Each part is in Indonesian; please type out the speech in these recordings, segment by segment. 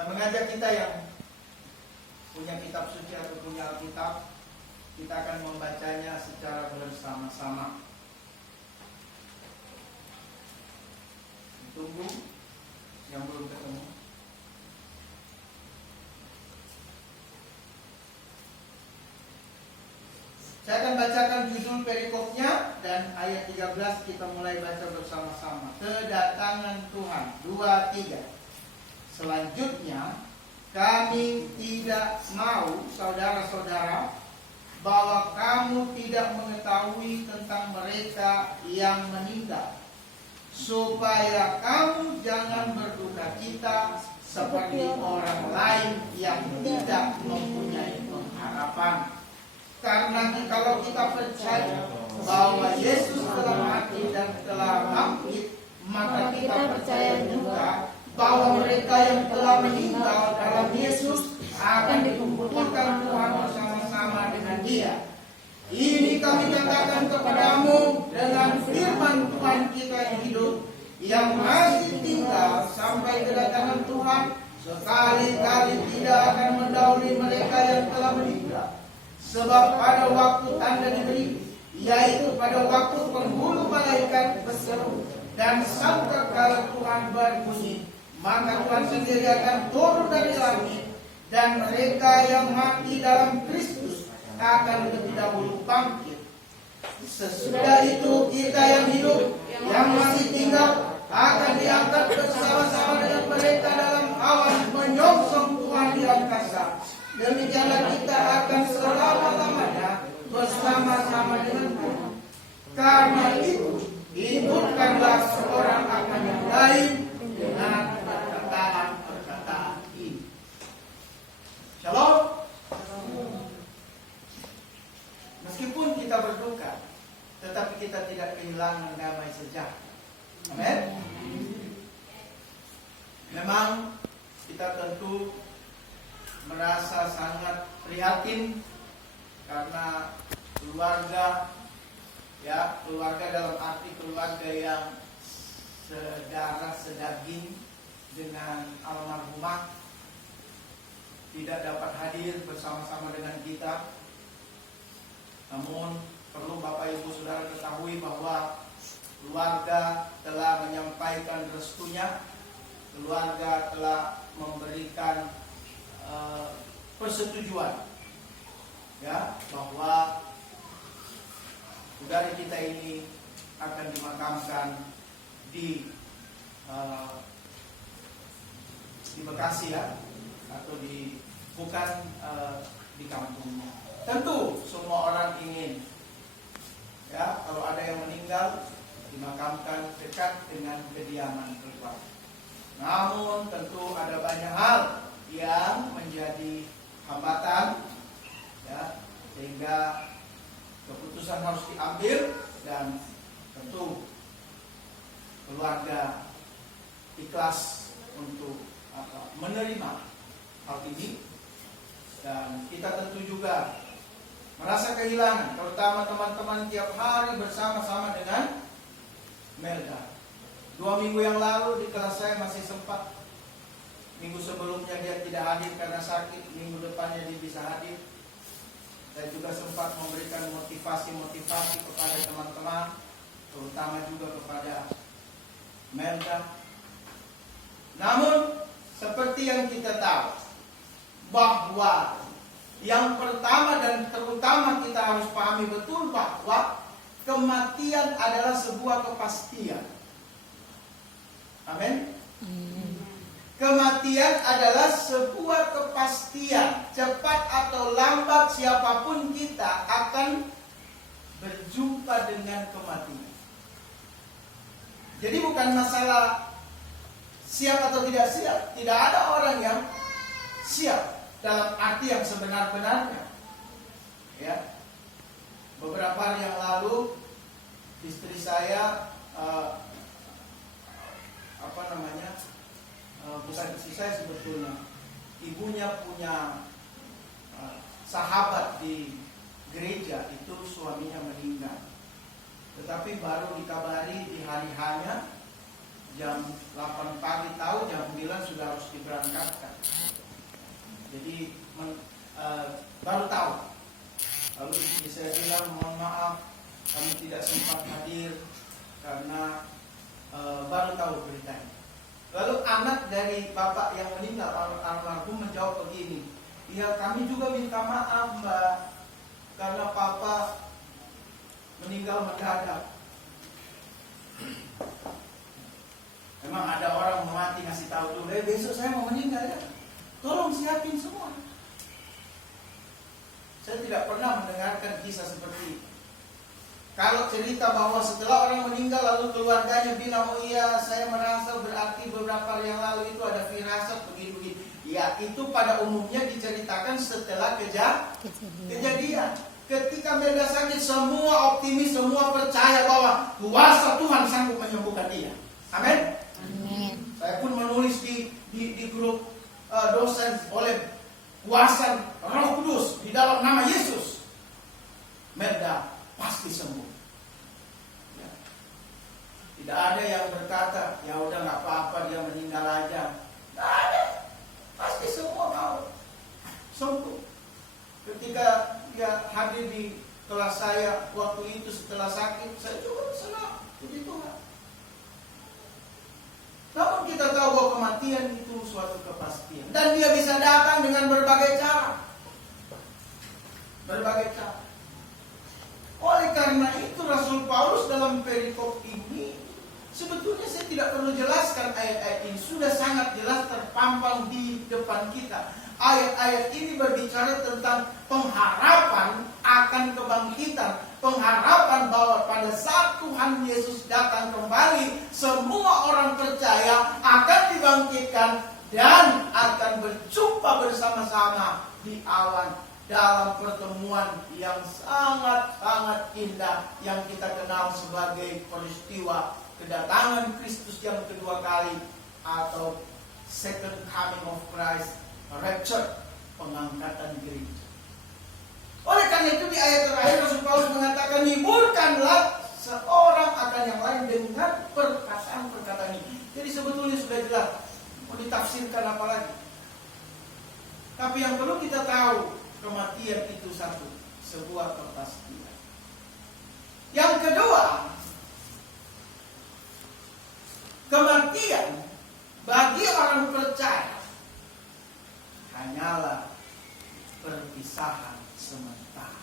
Saya mengajak kita yang punya kitab suci atau punya Alkitab, kita akan membacanya secara bersama-sama. Tunggu yang belum ketemu. Saya akan bacakan judul perikopnya dan ayat 13 kita mulai baca bersama-sama. Kedatangan Tuhan 2-3. Selanjutnya, kami tidak mau, saudara-saudara, bahwa kamu tidak mengetahui tentang mereka yang meninggal, supaya kamu jangan berduka cita seperti orang lain yang tidak mempunyai pengharapan. Karena kalau kita percaya bahwa Yesus telah mati dan telah bangkit, maka kita percaya juga bahwa mereka yang telah meninggal dalam Yesus akan dikumpulkan Tuhan bersama-sama dengan Dia. Ini kami katakan kepadamu dengan firman Tuhan kita yang hidup, yang masih tinggal sampai kedatangan Tuhan, sekali-kali tidak akan mendahului mereka yang telah meninggal. Sebab pada waktu tanda diberi, yaitu pada waktu penghulu malaikat berseru dan sangkakala Tuhan berbunyi, maka Tuhan sendiri akan turun dari langit, dan mereka yang mati dalam Kristus akan lebih dahulu bangkit. Sesudah itu kita yang hidup, yang masih tinggal, akan diangkat bersama-sama dengan mereka dalam awan menyongsong Tuhan di angkasa. Demikianlah kita akan selama-lamanya bersama-sama dengan Tuhan. Karena itu, hidupkanlah seorang akan yang lain dengan perkataan-perkataan ini. Shalom. Meskipun kita berduka, tetapi kita tidak kehilangan damai sejahtera. Amin. Memang kita tentu merasa sangat prihatin karena keluarga dalam arti keluarga yang sedarah sedaging dengan almarhumah tidak dapat hadir bersama-sama dengan kita. Namun perlu Bapak Ibu Saudara ketahui bahwa keluarga telah menyampaikan restunya, keluarga telah memberikan persetujuan, ya, bahwa saudara kita ini akan dimakamkan di Bekasi, ya, atau bukan di kampungnya. Tentu semua orang ingin, ya, kalau ada yang meninggal dimakamkan dekat dengan kediaman keluarga. Namun tentu ada banyak hal yang menjadi hambatan, ya, sehingga keputusan harus diambil dan tentu keluarga ikhlas untuk menerima hal ini. Dan kita tentu juga merasa kehilangan, terutama teman-teman tiap hari bersama-sama dengan Melda. 2 minggu yang lalu di kelas saya masih sempat. Minggu sebelumnya dia tidak hadir karena sakit, minggu depannya dia bisa hadir. Saya juga sempat memberikan motivasi kepada teman-teman, terutama juga kepada Melda. Namun seperti yang kita tahu, bahwa yang pertama dan terutama kita harus pahami betul bahwa kematian adalah sebuah kepastian. Amin. Kematian adalah sebuah kepastian. Cepat atau lambat siapapun kita akan berjumpa dengan kematian. Jadi bukan masalah siap atau tidak siap. Tidak ada orang yang siap dalam arti yang sebenar-benarnya. Ya. Beberapa hari yang lalu istri saya bukan istri saya sebetulnya, ibunya punya sahabat di gereja, itu suaminya meninggal. Tetapi baru dikabari di hari hanya jam 8 pagi tahu, jam 9 sudah harus diberangkatkan. Jadi baru tahu. Lalu saya bilang mohon maaf kami tidak sempat hadir karena baru tahu beritanya. Lalu anak dari bapak yang meninggal almarhum menjawab begini, ya kami juga minta maaf Mbak, karena papa meninggal mendadak. Memang ada orang mau mati ngasih tahu dulu, besok saya mau meninggal ya, tolong siapin semua. Saya tidak pernah mendengarkan kisah seperti itu. Kalau cerita bahwa setelah orang meninggal lalu keluarganya bilang, oh iya saya merasa berarti beberapa hari yang lalu itu ada firasat begini-begini. Ya itu pada umumnya diceritakan setelah kejadian. Ketika mereka sakit semua optimis, semua percaya bahwa kuasa Tuhan sanggup menyembuhkan dia. Amin. Saya pun menulis di grup dosen oleh kuasa Roh Kudus di dalam nama Yesus. Merda pasti sembuh. Ya. Tidak ada yang berkata, ya udah nggak apa-apa dia meninggal aja. Tidak ada, pasti semua mau sembuh. Ketika dia hadir di kelas saya waktu itu setelah sakit, saya juga senang, puji Tuhan. Namun kita tahu bahwa kematian itu suatu kepastian, dan dia bisa datang dengan berbagai cara. Berbagai cara. Oleh karena itu Rasul Paulus dalam perikop ini, sebetulnya saya tidak perlu jelaskan ayat-ayat ini, sudah sangat jelas terpampang di depan kita. Ayat-ayat ini berbicara tentang pengharapan akan kebangkitan, pengharapan bahwa pada saat Tuhan Yesus datang kembali, semua orang percaya akan dibangkitkan dan akan berjumpa bersama-sama di awan dalam pertemuan yang sangat-sangat indah yang kita kenal sebagai peristiwa kedatangan Kristus yang kedua kali atau second coming of Christ, rapture, pengangkatan gereja. Oleh karena itu di ayat terakhir Rasul Paulus mengatakan, hiburkanlah seorang akan yang lain dengan perkataan-perkataan ini. Jadi sebetulnya sudah jelas, mau ditafsirkan apa lagi. Tapi yang perlu kita tahu, kematian itu satu, sebuah kepastian. Yang kedua, kematian bagi orang percaya hanyalah perpisahan sementara.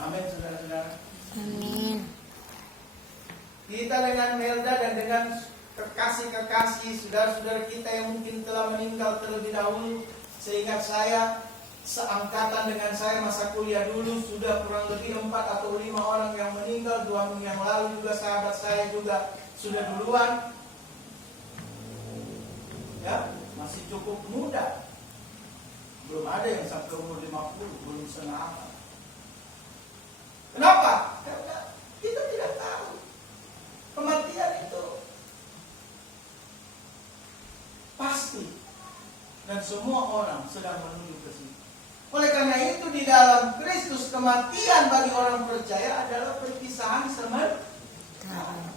Amin, saudara-saudara. Amin. Kita dengan Melda dan dengan kekasih-kekasih, saudara-saudara kita yang mungkin telah meninggal terlebih dahulu. Seingat saya, seangkatan dengan saya masa kuliah dulu, sudah kurang lebih 4 atau 5 orang yang meninggal. 2 minggu yang lalu juga sahabat saya juga sudah duluan. Ya, masih cukup muda. Belum ada yang sampai umur 50, belum setengah abad. Kenapa? Karena kita tidak tahu. Kematian itu pasti. Dan semua orang sedang menuju ke situ. Oleh karena itu di dalam Kristus kematian bagi orang percaya adalah perpisahan sementara.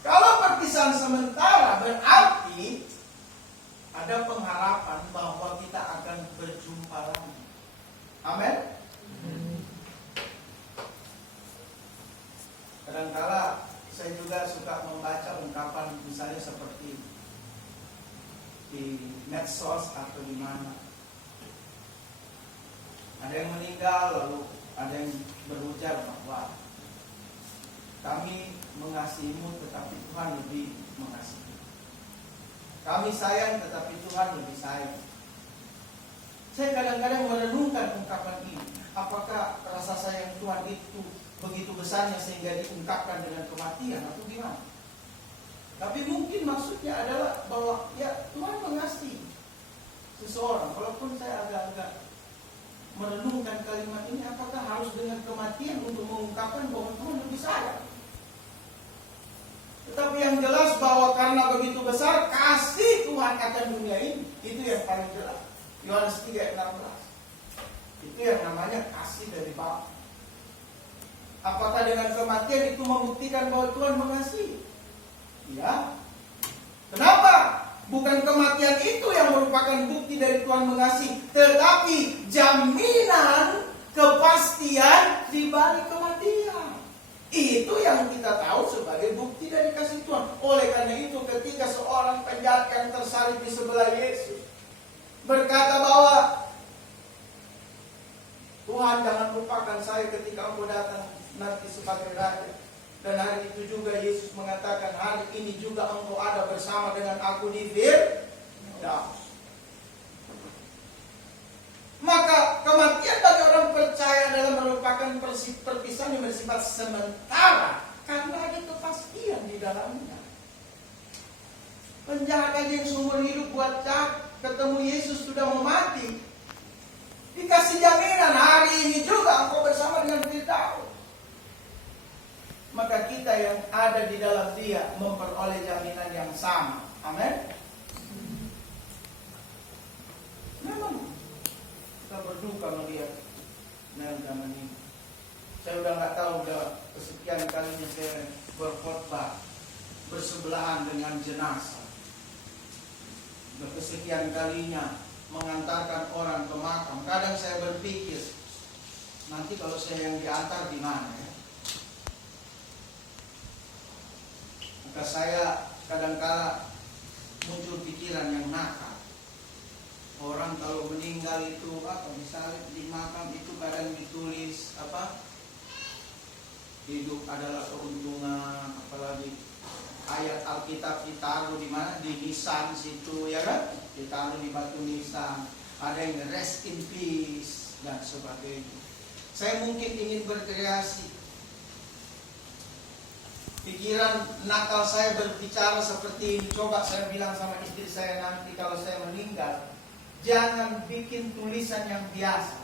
Kalau perpisahan sementara berarti ada pengharapan bahwa kita akan berjumpa lagi. Amin. Kadang-kala saya juga suka membaca ungkapan misalnya seperti ini di medsos atau di mana. Ada yang meninggal lalu ada yang berujar bahwa kami mengasihimu tetapi Tuhan lebih mengasihi. Kami sayang tetapi Tuhan lebih sayang. Saya kadang-kadang merenungkan ungkapan ini. Apakah rasa sayang Tuhan itu begitu besarnya sehingga diungkapkan dengan kematian atau gimana? Tapi mungkin maksudnya adalah bahwa ya Tuhan mengasihi seseorang. Walaupun saya agak-agak merenungkan kalimat ini, apakah harus dengan kematian untuk mengungkapkan bahwa Tuhan lebih sayang? Tetapi yang jelas bahwa karena begitu besar kasih Tuhan akan dunia ini, itu yang paling jelas. Yohanes 3:16. Itu yang namanya kasih dari Bapa. Apakah dengan kematian itu membuktikan bahwa Tuhan mengasihi? Ya. Kenapa? Bukan kematian itu yang merupakan bukti dari Tuhan mengasihi, tetapi jaminan kepastian di balik kematian. Itu yang kita tahu sebagai bukti dari kasih Tuhan. Oleh karena itu ketika seorang penjahat yang tersalib di sebelah Yesus berkata bahwa Tuhan, jangan lupakan saya ketika Engkau datang nanti sebagai Raja. Dan hari itu juga Yesus mengatakan, hari ini juga engkau ada bersama dengan aku di Firdaus. Maka kematian bagi orang percaya adalah merupakan perpisahan yang bersifat sementara, karena ada kepastian di dalamnya. Penjahat aja yang seumur hidup buat ketemu Yesus sudah mau mati, dikasih jaminan hari ini juga engkau bersama dengan Firdaus. Maka kita yang ada di dalam Dia memperoleh jaminan yang sama. Amin. Memang kita berduka melihat zaman ini. Saya udah nggak tahu, udah kesekian kalinya saya berkhotbah bersebelahan dengan jenazah. Udah kesekian kalinya mengantarkan orang ke makam. Kadang saya berpikir, nanti kalau saya yang diantar di mana ya? Maka saya kadang-kala muncul pikiran yang nakal. Orang kalau meninggal itu misalnya di makam itu kadang ditulis hidup adalah keuntungan, apalagi ayat Alkitab ditaruh di mana, di nisan situ ya kan, ditaruh di batu nisan. Ada yang rest in peace dan sebagainya. Saya mungkin ingin berkreasi. Pikiran nakal saya berbicara seperti ini. Coba saya bilang sama istri saya, nanti kalau saya meninggal, jangan bikin tulisan yang biasa.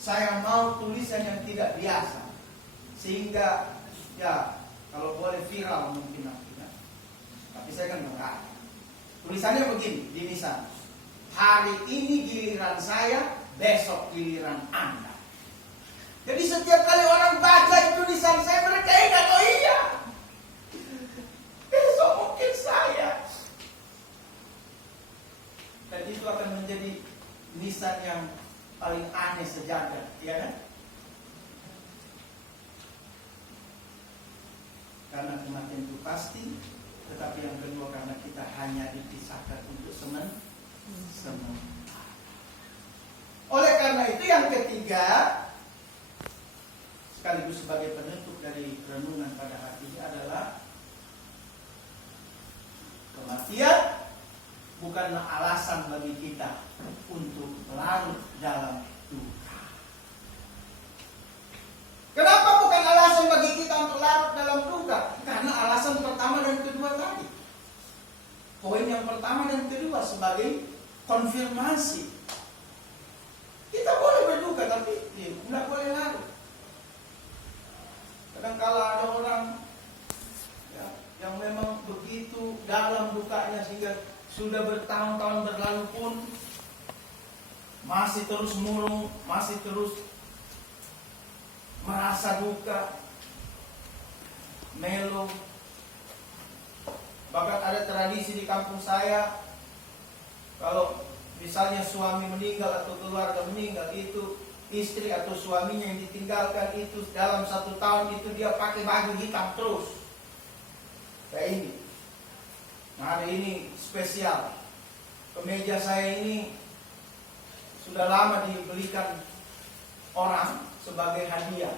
Saya mau tulisan yang tidak biasa, sehingga ya kalau boleh viral mungkin nanti. Tapi saya kan enggak. Tulisannya begini di nisan, hari ini giliran saya, besok giliran Anda. Jadi setiap kali orang baca itu nisan saya, mereka ingat, oh iya, besok mungkin saya. Dan itu akan menjadi nisan yang paling aneh sejagat, ya kan? Karena kematian itu pasti, tetapi yang kedua karena kita hanya dipisahkan untuk sementara. Oleh karena itu yang ketiga, sekaligus sebagai penutup dari renungan pada hari ini adalah kematian bukanlah alasan bagi kita untuk larut dalam duka. Kenapa bukan alasan bagi kita untuk larut dalam duka? Karena alasan pertama dan kedua tadi. Poin yang pertama dan kedua sebagai konfirmasi. Kita boleh berduka tapi tidak boleh larut. Kadang-kala ada orang yang memang begitu dalam dukanya sehingga sudah bertahun-tahun berlalu pun masih terus murung, masih terus merasa duka, melo. Bahkan ada tradisi di kampung saya, kalau misalnya suami meninggal atau keluarga meninggal, itu istri atau suaminya yang ditinggalkan itu dalam 1 tahun itu dia pakai baju hitam terus. Kayak ini. Nah, hari ini spesial. Kemeja saya ini sudah lama dibelikan orang sebagai hadiah.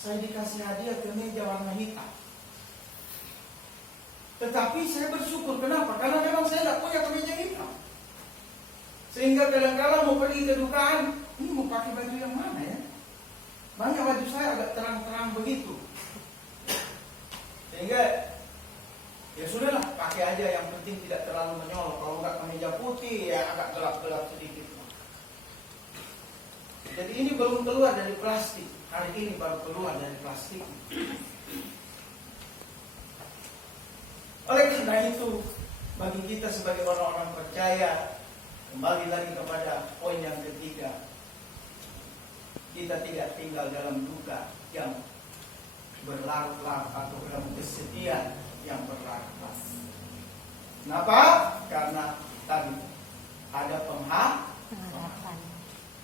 Saya dikasih hadiah kemeja warna hitam. Tetapi saya bersyukur. Kenapa? Karena memang saya tidak punya kemeja hitam. Sehingga kadang-kadang mau pergi ke dukaan, ini mau pakai baju yang mana ya? Banyak baju saya agak terang-terang begitu. Sehingga ya sudahlah, pakai aja, yang penting tidak terlalu menyolok. Kalau enggak kemeja putih ya agak gelap-gelap sedikit. Jadi ini belum keluar dari plastik. Hari ini baru keluar dari plastik. Oleh karena itu, bagi kita sebagai orang-orang percaya, kembali lagi kepada poin yang ketiga, kita tidak tinggal dalam duka yang berlarut-larut atau dalam kesedihan yang berlarut-larut. Kenapa? Karena tadi ada pengharapan.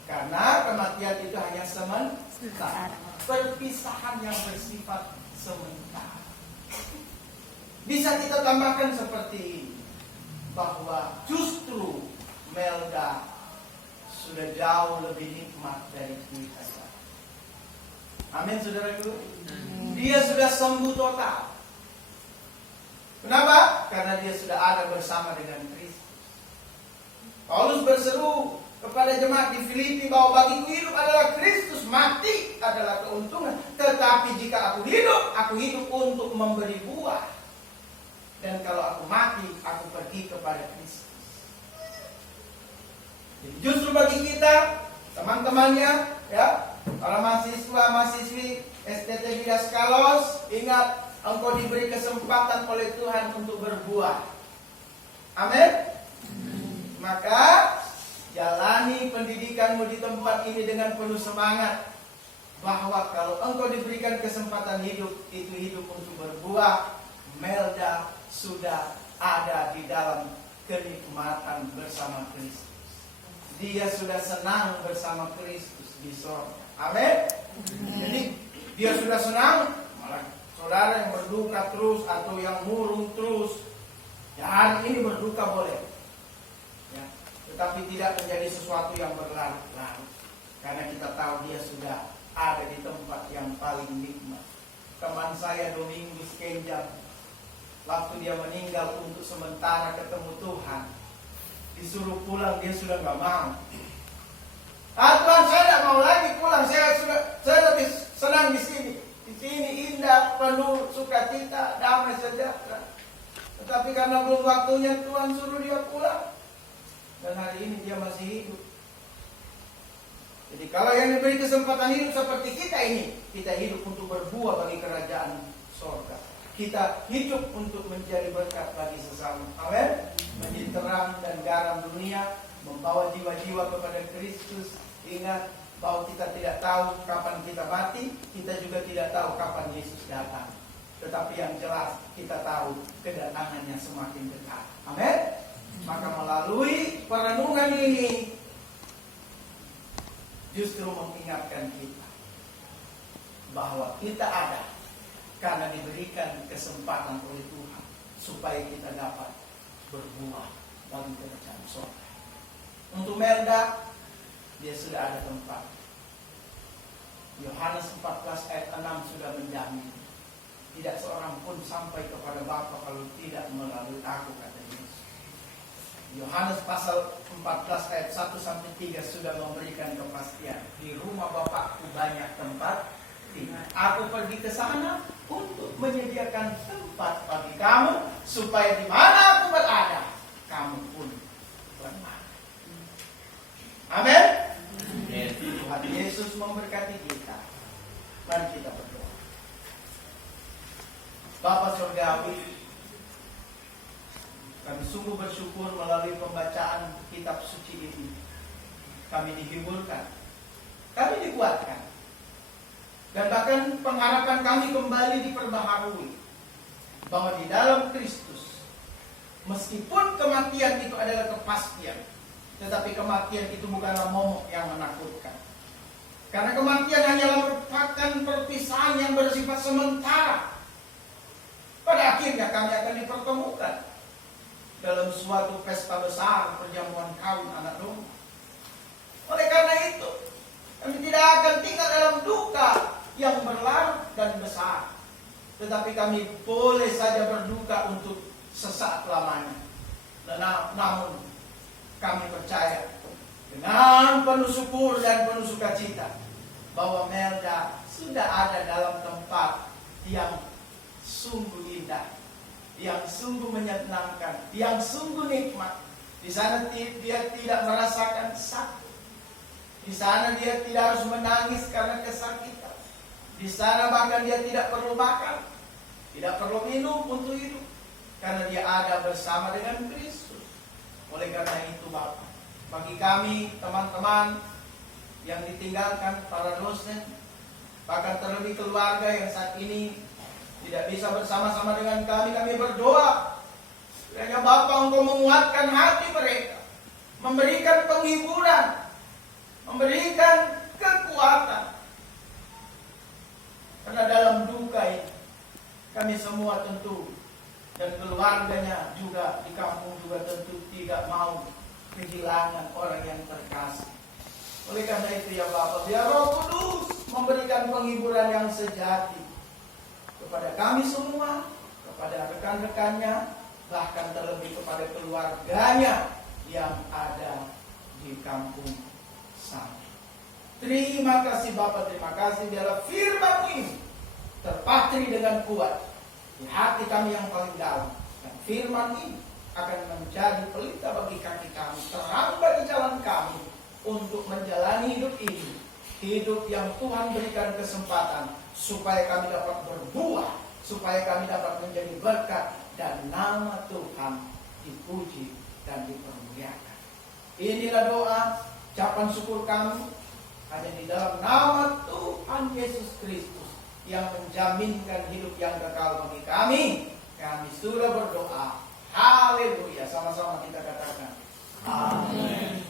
Karena kematian itu hanya sementara. Perpisahan yang bersifat sementara. Bisa kita tambahkan seperti ini, bahwa justru Melda sudah jauh lebih nikmat dari kita. Amin, saudaraku. Dia sudah sembuh total. Kenapa? Karena dia sudah ada bersama dengan Kristus. Paulus berseru kepada jemaat di Filipi bahwa bagiku hidup adalah Kristus, mati adalah keuntungan. Tetapi jika aku hidup untuk memberi buah. Dan kalau aku mati, aku pergi kepada Kristus. Jadi justru bagi kita, teman-temannya, ya, para mahasiswa-mahasiswi STT Vidas Kalos, ingat, engkau diberi kesempatan oleh Tuhan untuk berbuah. Amin. Maka jalani pendidikanmu di tempat ini dengan penuh semangat, bahwa kalau engkau diberikan kesempatan hidup, itu hidup untuk berbuah. Melda sudah ada di dalam kenikmatan bersama Kristus. Dia sudah senang bersama Kristus di sorga. Amin. Jadi dia sudah senang. Malah saudara yang berduka terus atau yang murung terus, ya hari ini berduka boleh, ya, tetapi tidak menjadi sesuatu yang berlarut-larut, karena kita tahu dia sudah ada di tempat yang paling nikmat. Teman saya Domingus Kenjang, waktu dia meninggal untuk sementara ketemu Tuhan, disuruh pulang dia sudah nggak mau. Tuhan, saya tidak mau lagi pulang, saya lebih senang di sini. Di sini indah, penuh sukacita, damai sejahtera. Tetapi karena belum waktunya, Tuhan suruh dia pulang. Dan hari ini dia masih hidup. Jadi kalau yang diberi kesempatan hidup seperti kita ini, kita hidup untuk berbuah bagi kerajaan surga. Kita hidup untuk menjadi berkat bagi sesama. Amin. Menjadi terang dan garam dunia, membawa jiwa-jiwa kepada Kristus. Ingat bahwa kita tidak tahu kapan kita mati, kita juga tidak tahu kapan Yesus datang. Tetapi yang jelas kita tahu kedatangannya semakin dekat. Amin. Maka melalui perenungan ini justru mengingatkan kita bahwa kita ada karena diberikan kesempatan oleh Tuhan supaya kita dapat berbuah bagi kerajaan surga. Untuk Melda, dia sudah ada tempat. Yohanes 14 ayat 6 sudah menjamin, tidak seorang pun sampai kepada Bapa kalau tidak melalui aku, kata Yesus. Yohanes pasal 14 ayat 1 sampai 3 sudah memberikan kepastian, di rumah Bapakku banyak tempat tinggal. Aku pergi ke sana untuk menyediakan tempat bagi kamu, supaya di mana aku berada, kamu pun berada. Amin. Tuhan Yesus memberkati kita. Mari kita berdoa. Bapa Surgawi, kami sungguh bersyukur melalui pembacaan kitab suci ini. Kami dihiburkan, kami dikuatkan, dan bahkan pengharapan kami kembali diperbaharui bahwa di dalam Kristus, meskipun kematian itu adalah kepastian, tetapi kematian itu bukanlah momok yang menakutkan. Karena kematian hanyalah merupakan perpisahan yang bersifat sementara. Pada akhirnya kami akan dipertemukan dalam suatu pesta besar, perjamuan kawin anak domba. Oleh karena itu, kami tidak akan tinggal dalam duka yang berlarut dan besar, tetapi kami boleh saja berduka untuk sesaat lamanya. Namun kami percaya dengan penuh syukur dan penuh sukacita bahwa Melda sudah ada dalam tempat yang sungguh indah, yang sungguh menyenangkan, yang sungguh nikmat. Di sana dia tidak merasakan sakit. Di sana dia tidak harus menangis karena kesakitan. Di sana bahkan dia tidak perlu makan, tidak perlu minum untuk hidup, karena dia ada bersama dengan Kristus. Oleh karena itu Bapak, bagi kami teman-teman yang ditinggalkan, para dosen, Bahkan terlebih keluarga yang saat ini tidak bisa bersama-sama dengan kami berdoa. Kiranya Bapa Engkau menguatkan hati mereka, memberikan penghiburan, memberikan kekuatan. Karena dalam duka ini, kami semua tentu dan keluarganya juga di kampung juga tentu tidak mau kehilangan orang yang terkasih. Oleh karena itu ya Bapak, biar Roh Kudus memberikan penghiburan yang sejati kepada kami semua, kepada rekan-rekannya, bahkan terlebih kepada keluarganya yang ada di kampung sana. Terima kasih Bapak, terima kasih biarlah firman ini terpatri dengan kuat di hati kami yang paling dalam. Dan firman ini akan menjadi pelita bagi kaki kami, terang bagi jalan kami untuk menjalani hidup ini. Hidup yang Tuhan berikan kesempatan supaya kami dapat berbuah, supaya kami dapat menjadi berkat dan nama Tuhan dipuji dan dipermuliakan. Inilah doa, ucapan syukur kami hanya di dalam nama Tuhan Yesus Kristus yang menjaminkan hidup yang kekal bagi kami. Kami sudah berdoa. Haleluya. Sama-sama kita katakan.